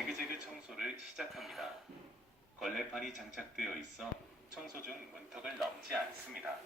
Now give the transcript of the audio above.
지그재그 청소를 시작합니다. 걸레판이 장착되어 있어 청소 중 문턱을 넘지 않습니다.